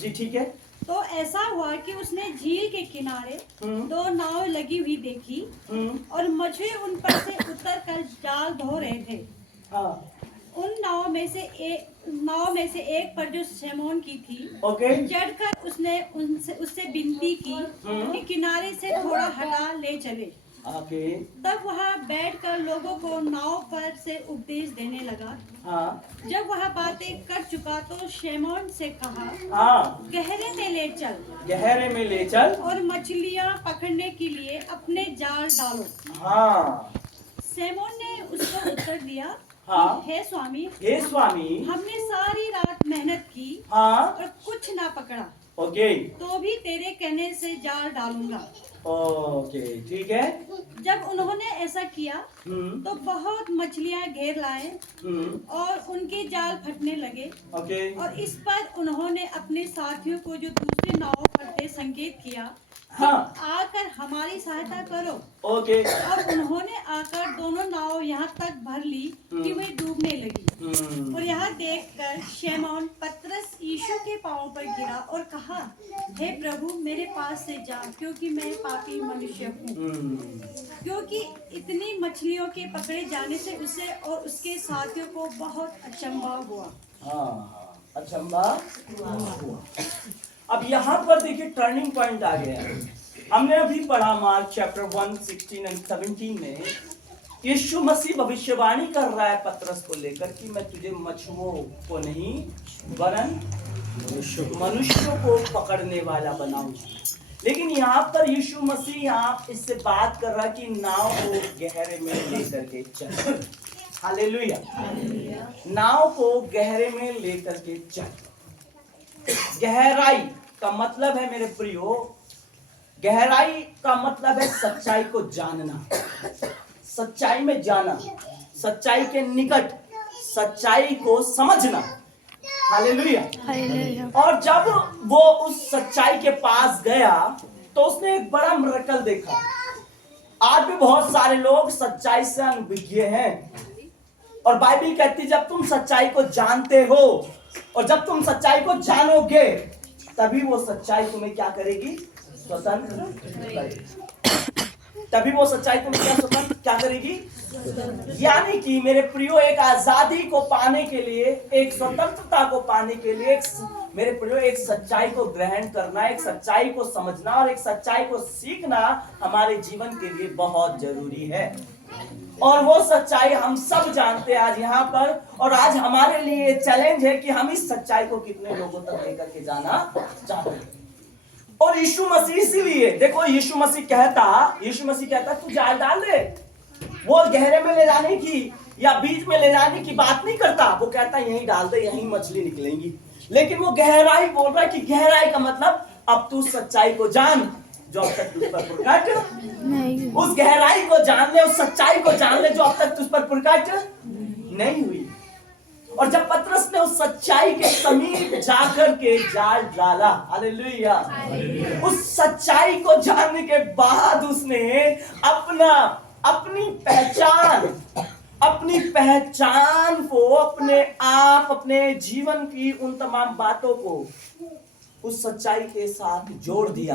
जी ठीक है। तो ऐसा हुआ कि उसने झील के किनारे दो नाव लगी हुई देखी और मछुए उन पर से उतर कर जाल धो रहे थे। हाँ। उन नाव में से एक पर जो शमौन की थी, ओके। चढ़कर उसने उससे विनती की कि किनारे से थोड़ा हटा ले चले। ओके। तब वह बैठकर लोगों को नाव पर से उपदेश देने लगा। हाँ। जब वह बातें कर चुका तो शमौन से कहा, हाँ। गहरे में ले चल, गहरे में ले चल और मछलियां पकड़ने के लिए अपने जाल डालो। हाँ। शमौन ने उसको उत्तर दिया, हाँ। हे स्वामी, हे स्वामी, हमने सारी रात मेहनत की हाँ, और कुछ ना पकड़ा, ओके, तो भी तेरे कहने से जाल डालूंगा। ओके, ठीक है। जब उन्होंने ऐसा किया तो बहुत मछलियां घेर लाए और उनके जाल फटने लगे। ओके। और इस पर उन्होंने अपने साथियों को जो दूसरी नाव पर थे संकेत किया, हाँ। आकर हमारी सहायता करो। ओके। और उन्होंने आकर दोनों नाव यहाँ तक भर ली कि वे डूबने लगी। और यह देखकर शमौन पतरस यीशु के पांवों पर गिरा और कहा, हे प्रभु, मेरे पास से जा, क्योंकि मैं पापी मनुष्य हूँ। क्योंकि इतनी मछलियों के पकड़े जाने से उसे और उसके साथियों को बहुत अचंभा हुआ। हाँ, अचंभा हुआ। अब यहाँ पर देखिए टर्निंग पॉइंट आ गया है। हमने अभी पढ़ा मार्क चैप्टर 1:16 और 17 में यीशु मसीह भविष्यवाणी कर रहा है पतरस को लेकर कि मैं तुझे मछुओं को नहीं वरन मनुष्यों को पकड़ने वाला बनाऊंगा। लेकिन यहाँ पर यीशु मसीह यहाँ इससे बात कर रहा है कि नाव को गहरे में लेकर के चल। हालेलुया। नाव को गहरे में लेकर के चल। गहराई का मतलब है मेरे प्रियो, गहराई का मतलब है सच्चाई को जानना, सच्चाई में जाना, सच्चाई के निकट, सच्चाई को समझना। हालेलुया। और जब वो उस सच्चाई के पास गया तो उसने एक बड़ा मिरेकल देखा। आज भी बहुत सारे लोग सच्चाई से अनभिज्ञ हैं और बाइबल कहती है जब तुम सच्चाई को जानते हो और जब तुम सच्चाई को जानोगे तभी वो सच्चाई तुम्हें क्या करेगी? स्वतंत्र करेगी। तभी वो सच्चाई तुम्हें क्या स्वतंत्र क्या करेगी? यानी कि मेरे प्रियो, एक आजादी को पाने के लिए, एक स्वतंत्रता को पाने के लिए, मेरे प्रियो, एक सच्चाई को ग्रहण करना, एक सच्चाई को समझना और एक सच्चाई को सीखना हमारे जीवन के लिए बहुत जरूरी है। और वो सच्चाई हम सब जानते हैं आज यहाँ पर। और आज हमारे लिए चैलेंज है कि हम इस सच्चाई को कितने लोगों तक लेकर के जाना चाहते हैं। और यीशु मसीह, इसीलिए देखो यीशु मसीह कहता तू जाल डाल दे। वो गहरे में ले जाने की या बीच में ले जाने की बात नहीं करता, वो कहता यहीं डाल दे, यहीं मछली निकलेंगी। लेकिन वो गहराई बोल रहा है कि गहराई का मतलब अब तू सच्चाई को जान जो अब तक तुझ पर प्रकट नहीं, उस गहराई को जान ले, उस सच्चाई को जान ले जो अब तक तुझ पर प्रकट नहीं हुई। और जब पतरस ने उस सच्चाई के समीप जाकर के जाल डाला, हालेलुया, उस सच्चाई को जानने के बाद उसने अपनी पहचान को, अपने आप, अपने जीवन की उन तमाम बातों को उस सच्चाई के साथ जोड़ दिया।